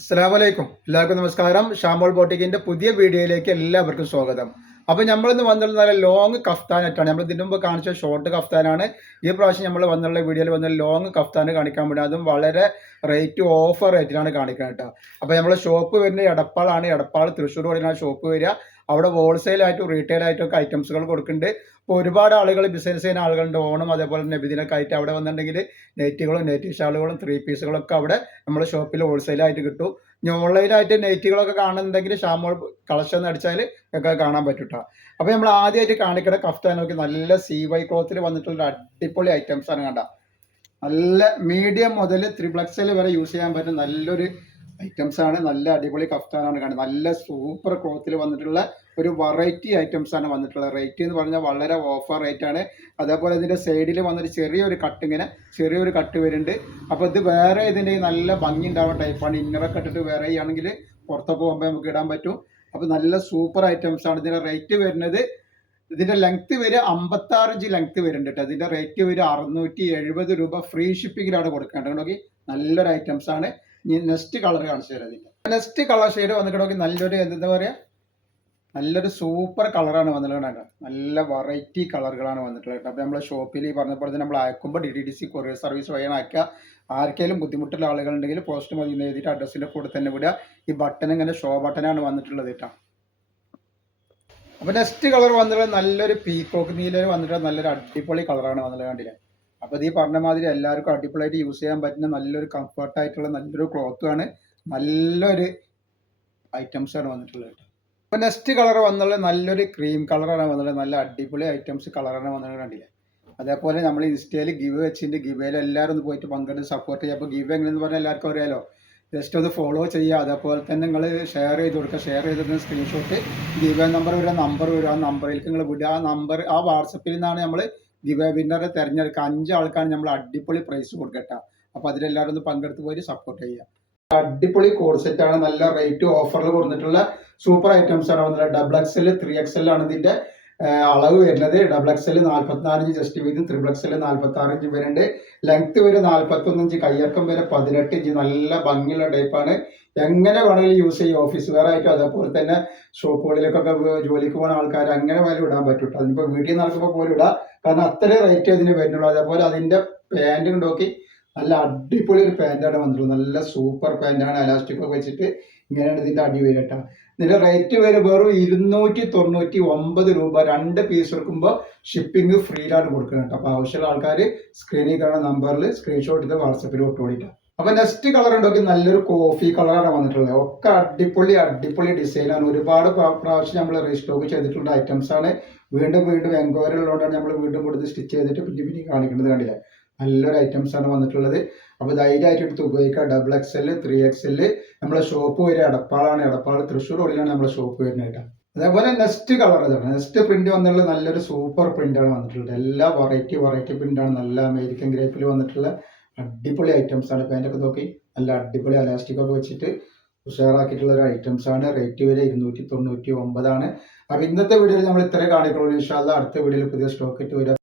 അസ്സലാമലൈക്കും. എല്ലാവർക്കും നമസ്കാരം. ഷാമോൾ ബോട്ടിക്കിന്റെ പുതിയ വീഡിയോയിലേക്ക് എല്ലാവർക്കും സ്വാഗതം. അപ്പൊ നമ്മളിന്ന് വന്നുള്ള നല്ല ലോങ് കഫ്താനായിട്ടാണ്. നമ്മൾ ഇതിനു മുമ്പ് കാണിച്ച ഷോർട്ട് കഫ്താനാണ്. ഈ പ്രാവശ്യം നമ്മൾ വന്നുള്ള വീഡിയോയിൽ വന്ന ലോങ് കഫ്താന് കാണിക്കാൻ വേണ്ടി, അതും വളരെ റേറ്റ് ഓഫർ റേറ്റിലാണ് കാണിക്കുന്നത് കേട്ടോ. അപ്പൊ നമ്മളെ ഷോപ്പ് വരുന്നത് എടപ്പാളാണ്. എടപ്പാൾ തൃശ്ശൂർ വഴിയാണ് ഷോപ്പ് വരിക. അവിടെ ഹോൾസെയിൽ ആയിട്ടും റീറ്റെയിൽ ആയിട്ടും ഒക്കെ ഐറ്റംസുകൾ കൊടുക്കുന്നുണ്ട്. ഇപ്പോൾ ഒരുപാട് ആളുകൾ ബിസിനസ് ചെയ്യുന്ന ആളുകളുണ്ട്. ഓണം അതേപോലെ തന്നെ നബിദിനൊക്കെ ആയിട്ട് അവിടെ വന്നിട്ടുണ്ടെങ്കിൽ നെറ്റുകളും നെറ്റ് ഷാളുകളും ത്രീ പീസുകളൊക്കെ അവിടെ നമ്മുടെ ഷോപ്പിൽ ഹോൾസെയിലായിട്ട് കിട്ടും. ഇനി ഓൺലൈനായിട്ട് നെറ്റുകളൊക്കെ കാണുന്നുണ്ടെങ്കിൽ ഷാമോൾ കളക്ഷൻ എന്ന് അടിച്ചാൽ ഒക്കെ കാണാൻ പറ്റും കേട്ടോ. അപ്പോൾ നമ്മൾ ആദ്യമായിട്ട് കാണിക്കുന്ന കഫ്താൻ നോക്കി നല്ല CY ക്ലോത്തിൽ വന്നിട്ടുള്ള അടിപൊളി ഐറ്റംസ് ആണ് കണ്ട. നല്ല മീഡിയം മുതൽ ത്രിപ്ലക്സിൽ വരെ യൂസ് ചെയ്യാൻ പറ്റുന്ന നല്ലൊരു ഐറ്റംസ് ആണ്. നല്ല അടിപൊളി കഫ്താനാണ് കാണുന്നത്. നല്ല സൂപ്പർ ക്ലോത്തിൽ വന്നിട്ടുള്ള ഒരു വെറൈറ്റി ഐറ്റംസ് ആണ് വന്നിട്ടുള്ളത്. റേറ്റ് എന്ന് പറഞ്ഞാൽ വളരെ ഓഫർ റേറ്റ് ആണ്. അതേപോലെ ഇതിന്റെ സൈഡിൽ വന്നൊരു ചെറിയൊരു കട്ട്, ഇങ്ങനെ ചെറിയൊരു കട്ട് വരുന്നുണ്ട്. അപ്പോൾ ഇത് വേറെ ഇതിന്റെ നല്ല ഭംഗി ഉണ്ടാവുന്ന ടൈപ്പാണ്. ഇന്നറൊക്കെ ഇട്ടിട്ട് വേറെ ആണെങ്കിൽ പുറത്തൊക്കെ പോകുമ്പോൾ നമുക്ക് ഇടാൻ പറ്റും. അപ്പോൾ നല്ല സൂപ്പർ ഐറ്റംസ് ആണ്. ഇതിന്റെ റേറ്റ് വരുന്നത്, ഇതിന്റെ ലെങ്ത് വരെ 56 ഇഞ്ച് ലെങ്ത് വരുന്നുണ്ട് കേട്ടോ. ഇതിന്റെ റേറ്റ് വരെ 670 രൂപ ഫ്രീ ഷിപ്പിങ്ങിലാണ് കൊടുക്കേണ്ടത്. നോക്കി നല്ലൊരു ഐറ്റംസ് ആണ്. ഇനി നെക്സ്റ്റ് കളർ കാണിച്ചു തരാം. നെക്സ്റ്റ് കളർ ഷെയ്ഡ് വന്നിട്ട് നോക്കി നല്ലൊരു എന്താ പറയാ, നല്ലൊരു സൂപ്പർ കളറാണ് വന്നിട്ടുള്ളത്. നല്ല വെറൈറ്റി കളറുകളാണ് വന്നിട്ടുള്ളത്. അപ്പോൾ നമ്മളെ ഷോപ്പിൽ പറഞ്ഞ പോലെ തന്നെ നമ്മൾ അയക്കുമ്പോൾ DTDC കൊറിയർ സർവീസ് വഴിയാണ് അയക്കുക. ആർക്കെങ്കിലും ബുദ്ധിമുട്ടുള്ള ആളുകളുണ്ടെങ്കിൽ പോസ്റ്റ് മതി എന്ന് എഴുതിയിട്ട് അഡ്രസ്സിൻ്റെ കൂടെ തന്നെ വിടുക. ഈ ബട്ടൺ ഇങ്ങനെ ഷോ ബട്ടനാണ് വന്നിട്ടുള്ളത് കേട്ടോ. അപ്പോൾ നെക്സ്റ്റ് കളർ വന്നിട്ടുള്ളത് നല്ലൊരു പീക്കോക്ക് നീല വന്നിട്ട് നല്ലൊരു അടിപൊളി കളറാണ് വന്നിട്ടുള്ളത്. കണ്ടില്ലേ? അപ്പോൾ ഇത് ഈ പറഞ്ഞ മാതിരി എല്ലാവർക്കും അടിപൊളിയായിട്ട് യൂസ് ചെയ്യാൻ പറ്റുന്ന നല്ലൊരു കംഫർട്ടായിട്ടുള്ള നല്ലൊരു ക്ലോത്തുമാണ്. നല്ലൊരു ഐറ്റംസ് ആണ് വന്നിട്ടുള്ളത്. അപ്പോൾ നെക്സ്റ്റ് കളർ വന്നുള്ളത് നല്ലൊരു ക്രീം കളറാണ് വന്നുള്ളത്. നല്ല അടിപൊളി ഐറ്റംസ് കളറാണ് വന്നത്. കണ്ടില്ലേ? അതേപോലെ നമ്മൾ ഇൻസ്റ്റയിൽ ഗിവ് വെച്ചിട്ടുണ്ട്. ഗിവേയിൽ എല്ലാവരും ഒന്ന് പോയിട്ട് പങ്കെടുത്ത് സപ്പോർട്ട് ചെയ്യുക. അപ്പോൾ ഗിവ് എങ്ങനെയെന്ന് പറഞ്ഞാൽ എല്ലാവർക്കും അറിയാലോ. ജസ്റ്റ് ഒന്ന് ഫോളോ ചെയ്യുക. അതേപോലെ തന്നെ നിങ്ങൾ ഷെയർ ചെയ്ത് കൊടുക്കുക. ഷെയർ ചെയ്തിട്ട് സ്ക്രീൻഷോട്ട് ഗിവ് നമ്പർ വരിക, നമ്പർ വരിക, ആ നമ്പറിലേക്ക് നിങ്ങൾ വിടുക. ആ നമ്പർ, ആ വാട്സപ്പിൽ നിന്നാണ് നമ്മൾ ഗിവ് വിന്നറെ തിരഞ്ഞെടുക്കുക. 5 ആൾക്കാണ് നമ്മൾ അടിപൊളി പ്രൈസ് കൊടുക്കട്ടെ. അപ്പോൾ അതിലെല്ലാവരും ഒന്ന് പങ്കെടുത്ത് പോയിട്ട് സപ്പോർട്ട് ചെയ്യുക. അടിപൊളി കോഡ് സെറ്റ് ആണ്. നല്ല റേറ്റ് ഓഫറിൽ കൊടുത്തിട്ടുള്ള സൂപ്പർ ഐറ്റംസ് ആണ് വന്നത്. XXL 3XL ആണ് ഇതിന്റെ അളവ് വരുന്നത്. XXL 44 ഇഞ്ച് ജസ്റ്റ് വീതും, XXL 46 ഇഞ്ച് വരുന്നുണ്ട്. ലെങ്ത് വരെ 41 ഇഞ്ച്, കയ്യക്കം വരെ 18 ഇഞ്ച്. നല്ല ഭംഗിയുള്ള ടൈപ്പാണ്. എങ്ങനെ വേണമെങ്കിലും യൂസ് ചെയ്യും. ഓഫീസ് വെയർ ആയിട്ടും അതേപോലെ തന്നെ ഷോപ്പുകളിലേക്കൊക്കെ ജോലിക്ക് പോകുന്ന ആൾക്കാർ അങ്ങനെ വേണം ഇടാൻ പറ്റും. അതിപ്പോൾ വീട്ടിൽ നടക്കുമ്പോൾ പോലും ഇടാം. കാരണം അത്രയും റേറ്റ് അതിന് വരുന്നുള്ളൂ. അതേപോലെ അതിന്റെ പാൻറ് നോക്കി നല്ല അടിപൊളി ഒരു പാൻറ്റാണ് വന്നിട്ടുള്ളത്. നല്ല സൂപ്പർ പാൻറ്റാണ്. എലാസ്റ്റിക് ഒക്കെ വെച്ചിട്ട് ഇങ്ങനെയാണ് ഇതിന്റെ അടി വരട്ടോ. ഇതിന്റെ റേറ്റ് വരെ വെറും 299 രൂപ. 2 പീസ് എടുക്കുമ്പോൾ ഷിപ്പിംഗ് ഫ്രീയിലാണ് കൊടുക്കുന്നത് കേട്ടോ. അപ്പോൾ ആവശ്യമുള്ള ആൾക്കാർ സ്ക്രീനിൽ കാണുന്ന നമ്പറിൽ സ്ക്രീൻഷോട്ട് എടുത്ത് വാട്സപ്പിൽ ഒട്ടുകൂടിയിട്ടാണ്. അപ്പൊ നെക്സ്റ്റ് കളർ ഉണ്ടോക്കി നല്ലൊരു കോഫി കളറാണ് വന്നിട്ടുള്ളത്. ഒക്കെ അടിപൊളി അടിപൊളി ഡിസൈനാണ്. ഒരുപാട് പ്രാവശ്യം നമ്മൾ റീസ്റ്റോക്ക് ചെയ്തിട്ടുള്ള ഐറ്റംസ് ആണ്. വീണ്ടും വീണ്ടും എൻക്വയറി ഉള്ളതുകൊണ്ടാണ് നമ്മൾ വീണ്ടും കൊടുത്ത് സ്റ്റിച്ച് ചെയ്തിട്ട് പിന്നെ കാണിക്കുന്നത്. കണ്ടില്ല? നല്ലൊരു ഐറ്റംസ് ആണ് വന്നിട്ടുള്ളത്. അപ്പോൾ ധൈര്യമായിട്ട് എടുത്ത് ഉപയോഗിക്കുക. XXL 3XL നമ്മളെ ഷോപ്പ് വരെ എടപ്പാളാണ്. എടപ്പാൾ തൃശ്ശൂർ ഉള്ളിലാണ് നമ്മളെ ഷോപ്പ് വരുന്നത് കേട്ടോ. അതേപോലെ നെക്സ്റ്റ് കളർ ഇതാണ്. നെക്സ്റ്റ് പ്രിന്റ് വന്നിട്ടുള്ള നല്ലൊരു സൂപ്പർ പ്രിന്റാണ് വന്നിട്ടുള്ളത്. എല്ലാ വെറൈറ്റി പ്രിന്റാണ്. നല്ല അമേരിക്കൻ ഗ്രേപ്പിൽ വന്നിട്ടുള്ള അടിപൊളി ഐറ്റംസ് ആണ്. പാൻറ്റൊക്കെ നോക്കി നല്ല അടിപൊളി എലാസ്റ്റിക് ഒക്കെ വെച്ചിട്ട് ഉഷാറാക്കിയിട്ടുള്ള ഒരു ഐറ്റംസ് ആണ്. റേറ്റ് വരെ 299 ആണ്. അപ്പോൾ ഇന്നത്തെ വീഡിയോയിൽ നമ്മൾ ഇത്രയും കാണിക്കുള്ളൂ. ഇൻഷാ അല്ലാഹ് അടുത്ത വീഡിയോയിൽ പുതിയ സ്റ്റോക്ക് ഇട്ട് വരാം.